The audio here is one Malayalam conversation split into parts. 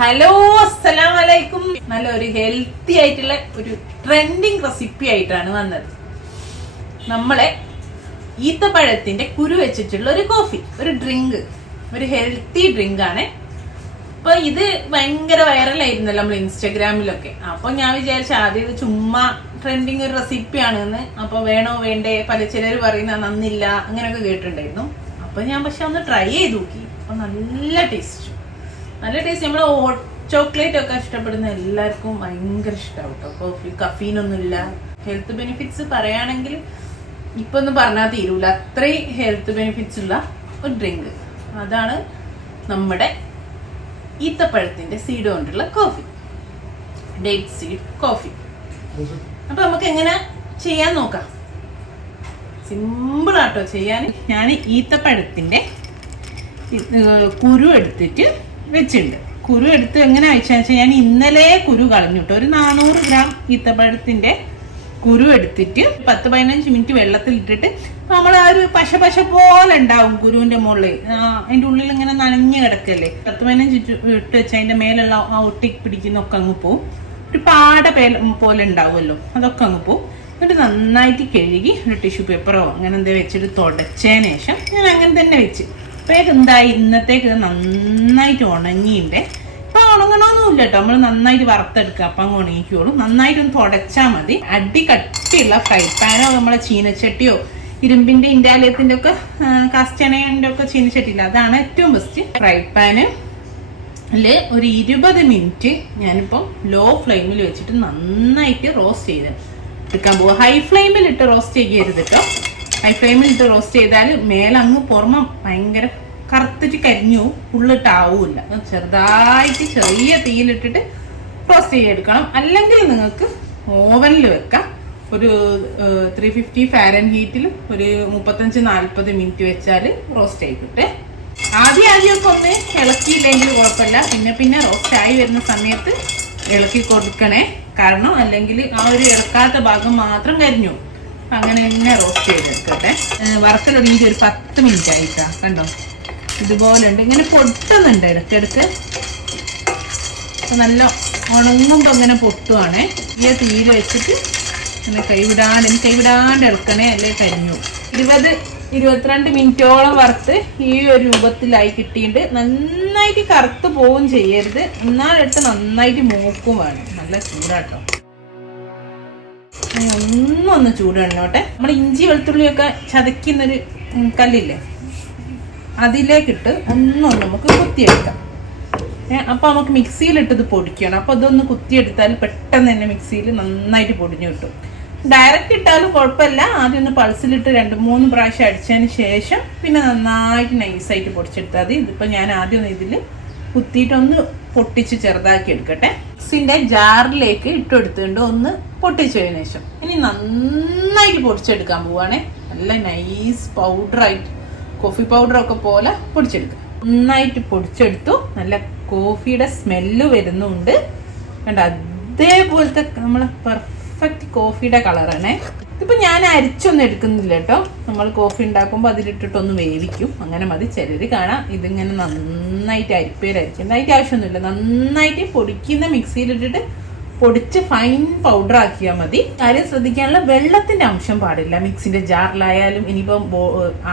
ഹലോ, അസ്സലാമലൈക്കും. നല്ലൊരു ഹെൽത്തി ആയിട്ടുള്ള ഒരു ട്രെൻഡിങ് റെസിപ്പി ആയിട്ടാണ് വന്നത്. നമ്മളെ ഈത്തപ്പഴത്തിന്റെ കുരു വെച്ചിട്ടുള്ള ഒരു കോഫി, ഒരു ഡ്രിങ്ക്, ഒരു ഹെൽത്തി ഡ്രിങ്ക് ആണ്. അപ്പൊ ഇത് ഭയങ്കര വൈറലായിരുന്നല്ലോ നമ്മൾ ഇൻസ്റ്റാഗ്രാമിലൊക്കെ. അപ്പൊ ഞാൻ വിചാരിച്ച ആദ്യം ഇത് ചുമ്മാ ട്രെൻഡിങ് ഒരു റെസിപ്പി ആണെന്ന്. അപ്പൊ വേണോ വേണ്ടേ, പല ചിലർ പറയുന്ന നന്നില്ല അങ്ങനെയൊക്കെ കേട്ടിട്ടുണ്ടായിരുന്നു. അപ്പൊ ഞാൻ പക്ഷെ ഒന്ന് ട്രൈ ചെയ്ത് നോക്കി. അപ്പൊ നല്ല ടേസ്റ്റ്. നമ്മൾ ഹോട്ട് ചോക്ലേറ്റ് ഒക്കെ ഇഷ്ടപ്പെടുന്ന എല്ലാവർക്കും ഭയങ്കര ഇഷ്ടമാവും കേട്ടോ. കോഫി കഫീനൊന്നുമില്ല. ഹെൽത്ത് ബെനിഫിറ്റ്സ് പറയുകയാണെങ്കിൽ ഇപ്പൊ ഒന്നും പറഞ്ഞാൽ തീരൂല, അത്രയും ഹെൽത്ത് ബെനിഫിറ്റ്സ് ഉള്ള ഒരു ഡ്രിങ്ക്. അതാണ് നമ്മുടെ ഈത്തപ്പഴത്തിന്റെ സീഡ് കൊണ്ടുള്ള കോഫി, ഡേറ്റ് സീഡ് കോഫി. അപ്പൊ നമുക്ക് എങ്ങനെ ചെയ്യാൻ നോക്കാം. സിമ്പിൾ ആട്ടോ ചെയ്യാൻ. ഞാൻ ഈത്തപ്പഴത്തിന്റെ കുരു എടുത്തിട്ട് വെച്ചിട്ടുണ്ട്. കുരു എടുത്ത് എങ്ങനെ അയച്ചാൽ ഞാൻ ഇന്നലെ കുരു കളഞ്ഞിട്ട് ഒരു 400 ഗ്രാം ഈത്തപ്പഴത്തിന്റെ കുരു എടുത്തിട്ട് 10-15 മിനിറ്റ് വെള്ളത്തിൽ ഇട്ടിട്ട് നമ്മൾ ആ ഒരു പശ പോലെ ഉണ്ടാവും കുരുവിന്റെ മുകളിൽ. അതിന്റെ ഉള്ളിൽ ഇങ്ങനെ നനഞ്ഞു കിടക്കല്ലേ. 10-15 ഇട്ട് വെച്ചാൽ അതിന്റെ മേലുള്ള ആ ഒട്ടി പിടിക്കുന്നൊക്കെ അങ്ങ് പോവും. ഒരു പാട പോലെ ഉണ്ടാവുമല്ലോ, അതൊക്കെ അങ്ങ് പോവും. എന്നിട്ട് നന്നായിട്ട് കഴുകി ഒരു ടിഷ്യൂ പേപ്പറോ അങ്ങനെ എന്താ വെച്ചിട്ട് തുടച്ചതിന് ശേഷം ഞാൻ അങ്ങനെ തന്നെ വെച്ച്. അപ്പോഴേക്ക് എന്തായി, ഇന്നത്തേക്ക് ഇത് നന്നായിട്ട് ഉണങ്ങിയിട്ടുണ്ട്. ഇപ്പൊ ഉണങ്ങണമെന്നില്ല കേട്ടോ, നമ്മൾ നന്നായിട്ട് വറുത്തെടുക്കുക. അപ്പം അങ്ങ് ഉണങ്ങിക്കോളും. നന്നായിട്ടൊന്ന് തുടച്ചാൽ മതി. അടി കട്ടിയുള്ള ഫ്രൈ പാനോ നമ്മളെ ചീനച്ചട്ടിയോ ഇരുമ്പിന്റെ ഇൻഡാലിയത്തിന്റെ ഒക്കെ കാസ്റ്റണയുടെ ഒക്കെ ചീനച്ചട്ടിയില്ല, അതാണ് ഏറ്റവും ബെസ്റ്റ്. ഫ്രൈ പാനില് ഒരു 20 മിനിറ്റ് ഞാനിപ്പം ലോ ഫ്ലെയിമിൽ വെച്ചിട്ട് നന്നായിട്ട് റോസ്റ്റ് ചെയ്ത് എടുക്കാൻ പോവുക. ഹൈ ഫ്ലെയിമിൽ ഇട്ട് റോസ്റ്റ് ചെയ്യരുത് കേട്ടോ. ഹൈ ഫ്ലെയിമിൽ ഇട്ട് റോസ്റ്റ് ചെയ്താൽ മേലങ്ങ് പുറമെ ഭയങ്കര കറുത്തിട്ട് കരിഞ്ഞു ഫുള്ളിട്ടാവൂല. ചെറുതായിട്ട് ചെറിയ തീയിലിട്ടിട്ട് റോസ്റ്റ് ചെയ്തെടുക്കണം. അല്ലെങ്കിൽ നിങ്ങൾക്ക് ഓവനിൽ വെക്കാം. ഒരു 350 ഫാരൻഹീറ്റിൽ ഒരു 35-40 മിനിറ്റ് വെച്ചാൽ റോസ്റ്റ് ആയിക്കിട്ടെ. ആദ്യമൊക്കെ ഒന്ന് ഇളക്കിയില്ലെങ്കിൽ കുഴപ്പമില്ല. പിന്നെ റോസ്റ്റ് ആയി വരുന്ന സമയത്ത് ഇളക്കി കൊടുക്കണേ. കാരണം അല്ലെങ്കിൽ ആ ഒരു ഇളക്കാത്ത ഭാഗം മാത്രം കരിഞ്ഞു. അങ്ങനെ തന്നെ റോസ്റ്റ് ചെയ്തെടുക്കട്ടെ. വറുക്കൽ തുടങ്ങിയിട്ട് ഒരു 10 മിനിറ്റ് ആയിട്ടാ. കണ്ടോ, ഇതുപോലെ ഉണ്ട്. ഇങ്ങനെ പൊട്ടുന്നുണ്ട് ഇടയ്ക്കിടയ്ക്ക്. നല്ല ഉണങ്ങുമ്പോൾ ഇങ്ങനെ പൊട്ടുവാണേ. ഈ തീയിൽ വെച്ചിട്ട് ഇങ്ങനെ കൈവിടാണ്ട് ഇളക്കണേ, അല്ലേ കരിഞ്ഞു. 20-22 മിനിറ്റോളം വറുത്ത് ഈ ഒരു രൂപത്തിലായി കിട്ടിയിട്ട് നന്നായിട്ട് കറുത്ത് പോവും ചെയ്യരുത്. എന്നാലിട്ട് നന്നായിട്ട് മൂക്കും വേണം. നല്ല ചൂടാട്ടോ. ഒന്നൊന്ന് ചൂടെണ്ണോട്ടെ. നമ്മൾ ഇഞ്ചി വെളുത്തുള്ളിയൊക്കെ ചതയ്ക്കുന്നൊരു കല്ലില്ലേ, അതിലേക്കിട്ട് ഒന്നൊന്ന് നമുക്ക് കുത്തിയെടുക്കാം. അപ്പൊ നമുക്ക് മിക്സിയിലിട്ടത് പൊടിക്കണം. അപ്പൊ അതൊന്ന് കുത്തിയെടുത്താൽ പെട്ടെന്ന് തന്നെ മിക്സിയിൽ നന്നായിട്ട് പൊടിഞ്ഞു കിട്ടും. ഡയറക്റ്റ് ഇട്ടാലും കുഴപ്പമില്ല. ആദ്യം ഒന്ന് പൾസിലിട്ട് 2-3 പ്രാവശ്യം അടിച്ചതിന് ശേഷം പിന്നെ നന്നായിട്ട് നൈസായിട്ട് പൊടിച്ചെടുത്താൽ മതി. ഇതിപ്പോ ഞാൻ ആദ്യം ഒന്ന് ഇതിൽ കുത്തിയിട്ടൊന്ന് പൊട്ടിച്ച് ചെറുതാക്കി എടുക്കട്ടെ. മിക്സിന്റെ ജാറിലേക്ക് ഇട്ടെടുത്തുകൊണ്ട് ഒന്ന് പൊട്ടിച്ചതിന് ശേഷം ഇനി നന്നായിട്ട് പൊടിച്ചെടുക്കാൻ പോവാണേ. നല്ല നൈസ് പൗഡറായിട്ട്, കോഫി പൗഡറൊക്കെ പോലെ പൊടിച്ചെടുക്കുക. നന്നായിട്ട് പൊടിച്ചെടുത്തു. നല്ല കോഫിയുടെ സ്മെല്ല് വരുന്നുണ്ട്. കണ്ട, അതേപോലത്തെ നമ്മളെ പെർഫെക്റ്റ് കോഫിയുടെ കളറാണേ. ഇതിപ്പോ ഞാൻ അരിച്ചൊന്നും എടുക്കുന്നില്ല കേട്ടോ. നമ്മൾ കോഫി ഉണ്ടാക്കുമ്പോൾ അതിലിട്ടിട്ടൊന്ന് വേവിക്കും, അങ്ങനെ മതി. ചിലര് കാണാം ഇതിങ്ങനെ നന്നായിട്ട് അരിപ്പേരരിക്കും. അതിൻ്റെ ആവശ്യമൊന്നുമില്ല. നന്നായിട്ട് പൊടിക്കുന്ന മിക്സിയിലിട്ടിട്ട് പൊടിച്ച് ഫൈൻ പൗഡർ ആക്കിയാൽ മതി. കാര്യം ശ്രദ്ധിക്കാനുള്ള വെള്ളത്തിന്റെ അംശം പാടില്ല. മിക്സിന്റെ ജാറിലായാലും ഇനിയിപ്പം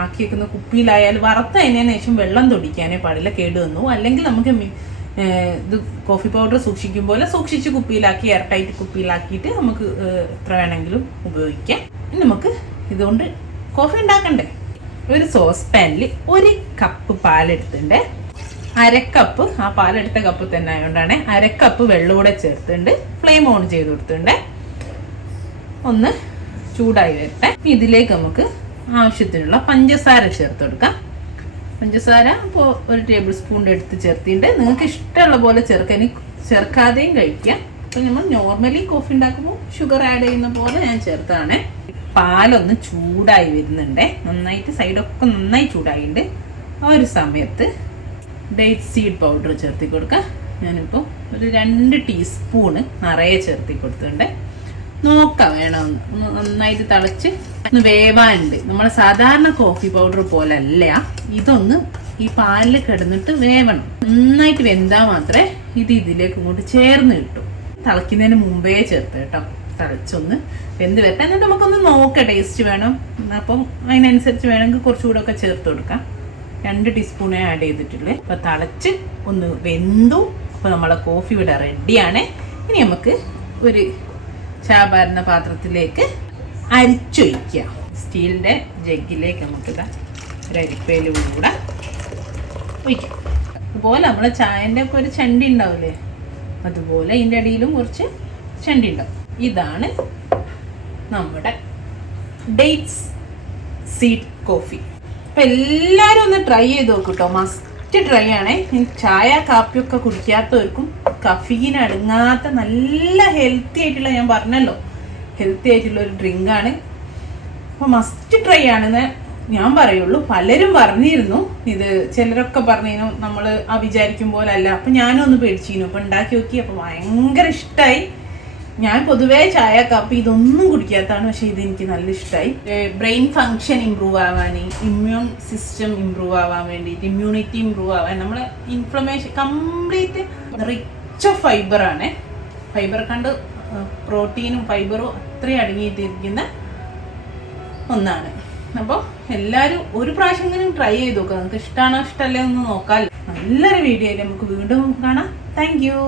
ആക്കി വെക്കുന്ന കുപ്പിയിലായാലും വറുത്തതിന് ശേഷം വെള്ളം തൊടിക്കാനേ പാടില്ല, കേടുവന്നു. അല്ലെങ്കിൽ നമുക്ക് ഇത് കോഫി പൗഡർ സൂക്ഷിക്കും പോലെ സൂക്ഷിച്ച് കുപ്പിയിലാക്കി, എയർടൈറ്റ് കുപ്പിയിലാക്കിയിട്ട് നമുക്ക് എത്ര വേണമെങ്കിലും ഉപയോഗിക്കാം. ഇനി നമുക്ക് ഇതുകൊണ്ട് കോഫി ഉണ്ടാക്കണ്ടേ. ഒരു സോസ് പാനിൽ 1 കപ്പ് പാലെടുത്തിട്ടുണ്ട്. 1/2 കപ്പ്, ആ പാലെടുത്ത കപ്പ് തന്നെ ആയതുകൊണ്ടാണ് 1/2 കപ്പ് വെള്ളം കൂടെ ചേർത്തിട്ടുണ്ട്. ഫ്ലെയിം ഓൺ ചെയ്ത് കൊടുത്തിട്ടുണ്ട്. ഒന്ന് ചൂടായി വരട്ടെ. ഇതിലേക്ക് നമുക്ക് ആവശ്യത്തിനുള്ള പഞ്ചസാര ചേർത്ത് കൊടുക്കാം. പഞ്ചസാര ഇപ്പോൾ 1 ടേബിൾ സ്പൂൺ എടുത്ത് ചേർത്തിട്ടുണ്ട്. നിങ്ങൾക്ക് ഇഷ്ടമുള്ള പോലെ ചേർക്കാതെയും കഴിക്കാം. അപ്പോൾ നമ്മൾ നോർമലി കോഫി ഉണ്ടാക്കുമ്പോൾ ഷുഗർ ആഡ് ചെയ്യുന്ന പോലെ ഞാൻ ചേർത്താണ്. പാലൊന്ന് ചൂടായി വരുന്നുണ്ട്. നന്നായിട്ട് സൈഡൊക്കെ നന്നായി ചൂടായിട്ടുണ്ട്. ആ ഒരു സമയത്ത് ഡേറ്റ് സീഡ് പൗഡർ ചേർത്തി കൊടുക്കാം. ഞാനിപ്പോൾ ഒരു 2 ടീസ്പൂണ് നിറയെ ചേർത്തി കൊടുത്തിട്ടുണ്ട്. നോക്കാം, വേണമെന്ന് ഒന്ന് നന്നായിട്ട് തിളച്ച് ഒന്ന് വേവാനുണ്ട്. നമ്മൾ സാധാരണ കോഫി പൗഡർ പോലല്ല, ഇതൊന്ന് ഈ പാലിൽ കിടന്നിട്ട് വേവണം. നന്നായിട്ട് വെന്താൽ മാത്രമേ ഇതിലേക്ക് ഇങ്ങോട്ട് ചേർന്ന് കിട്ടും. തിളയ്ക്കുന്നതിന് മുമ്പേ ചേർത്ത് കേട്ടോ. തിളച്ചൊന്ന് വെന്ത് വരട്ടെ. എന്നിട്ട് നമുക്കൊന്ന് നോക്കാം ടേസ്റ്റ് വേണം. അപ്പം അതിനനുസരിച്ച് വേണമെങ്കിൽ കുറച്ചുകൂടെ ഒക്കെ ചേർത്ത് കൊടുക്കാം. 2 ടീസ്പൂണേ ആഡ് ചെയ്തിട്ടുള്ളൂ. അപ്പം തിളച്ച് ഒന്ന് വെന്തു. അപ്പോൾ നമ്മളെ കോഫി ഇവിടെ റെഡിയാണ്. ഇനി നമുക്ക് ഒരു ചാപാരുന്ന പാത്രത്തിലേക്ക് അരിച്ചൊഴിക്കുക. സ്റ്റീലിൻ്റെ ജഗ്ഗിലേക്ക് നമുക്കിതാ ഒരു അരിപ്പയിലൂടെ ഒഴിക്കാം. അതുപോലെ നമ്മളെ ചായൻ്റെ ഒക്കെ ഒരു ചണ്ടി ഉണ്ടാവില്ലേ, അതുപോലെ ഇതിൻ്റെ അടിയിലും കുറച്ച് ചണ്ടി ഉണ്ടാവും. ഇതാണ് നമ്മുടെ ഡേറ്റ്സ് സീഡ് കോഫി. അപ്പം എല്ലാവരും ഒന്ന് ട്രൈ ചെയ്ത് നോക്കും കേട്ടോ. മസ്റ്റ് ട്രൈ ആണേ. ചായ കാപ്പിയൊക്കെ കുടിക്കാത്തവർക്കും കഫീൻ അടങ്ങാത്ത നല്ല ഹെൽത്തി ആയിട്ടുള്ള, ഞാൻ പറഞ്ഞല്ലോ ഹെൽത്തി ആയിട്ടുള്ള ഒരു ഡ്രിങ്കാണ്. അപ്പോൾ മസ്റ്റ് ട്രൈ ആണെന്ന് ഞാൻ പറയുള്ളൂ. പലരും പറഞ്ഞിരുന്നു ഇത്, ചിലരൊക്കെ പറഞ്ഞിരുന്നു നമ്മൾ ആ വിചാരിക്കും പോലെ അല്ല. അപ്പം ഞാനും ഒന്ന് പേടിച്ചിരുന്നു. അപ്പം ഉണ്ടാക്കി നോക്കി. അപ്പോൾ ഭയങ്കര ഇഷ്ടമായി. ഞാൻ പൊതുവേ ചായ കാപ്പി ഇതൊന്നും കുടിക്കാത്തതാണ്, പക്ഷെ ഇതെനിക്ക് നല്ല ഇഷ്ടമായി. ബ്രെയിൻ ഫങ്ഷൻ ഇമ്പ്രൂവ് ആവാൻ, ഇമ്മ്യൂൺ സിസ്റ്റം ഇമ്പ്രൂവ് ആവാൻ വേണ്ടിയിട്ട്, ഇമ്മ്യൂണിറ്റി ഇമ്പ്രൂവ് ആവാൻ, നമ്മളെ ഇൻഫ്ലമേഷൻ കംപ്ലീറ്റ് റിച്ച് ഓഫ് ഫൈബറാണ്. ഫൈബർ കണ്ട് പ്രോട്ടീനും ഫൈബറും അത്രയും അടങ്ങിയിട്ടിരിക്കുന്ന ഒന്നാണ്. അപ്പോൾ എല്ലാവരും ഒരു പ്രാവശ്യമെങ്കിലും ട്രൈ ചെയ്ത് നോക്കുക. നിങ്ങൾക്ക് ഇഷ്ടമാണോ ഇഷ്ടമല്ലേ ഒന്ന് നോക്കാം. നല്ലൊരു വീഡിയോ ആയിട്ട് നമുക്ക് വീണ്ടും കാണാം. Thank you.